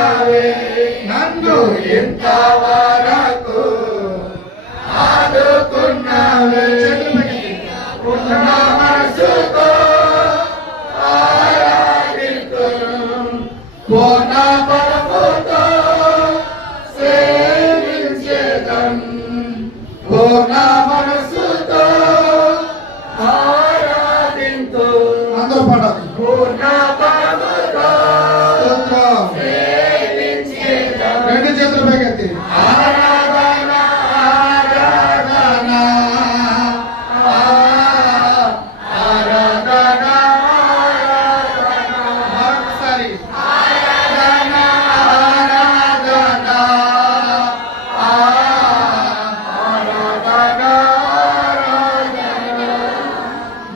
ఆదుకున్నావే నన్ను ఇంతవరకు ఆదుకున్నావే. ఉన్న మనసుతో ఆరాధిస్తూ పూర్ణ బలముతో సేవించేదం. పూర్ణ మనసుతో ఆరాధింతూ అందరూ పాడాలి. పూర్ణ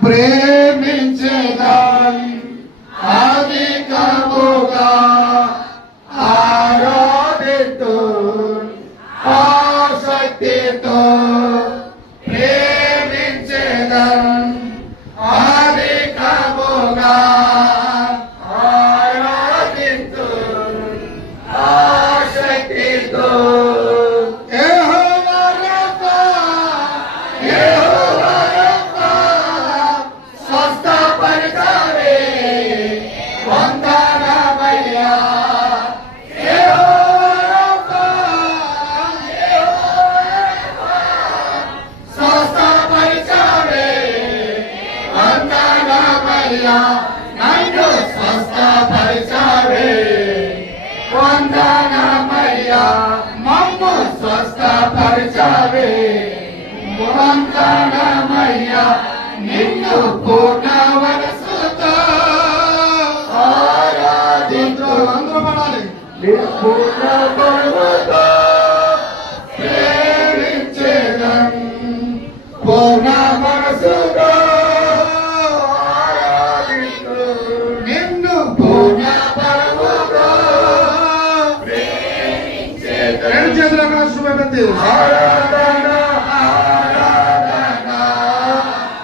ప్రేమించేదాం అధికముగా ఆరాధితూ ఆసక్తితో ప్రేమించేదాం అధికముగా ఆరాధితూ ఆసక్తితో వందనమయ్యా. నన్ను స్వస్థపరిచావే వందనమయ్యా మమ్ము స్వస్థపరిచావే వందనమయ్యా నిన్ను పూర్ణ మనసుతో ఆరాధించు. అందరూ పడాలి పూర్ణ మనసుతో ప్రేమించేదం. పూర్ణ మనసుతో Pedro Agrácio, meu Deus.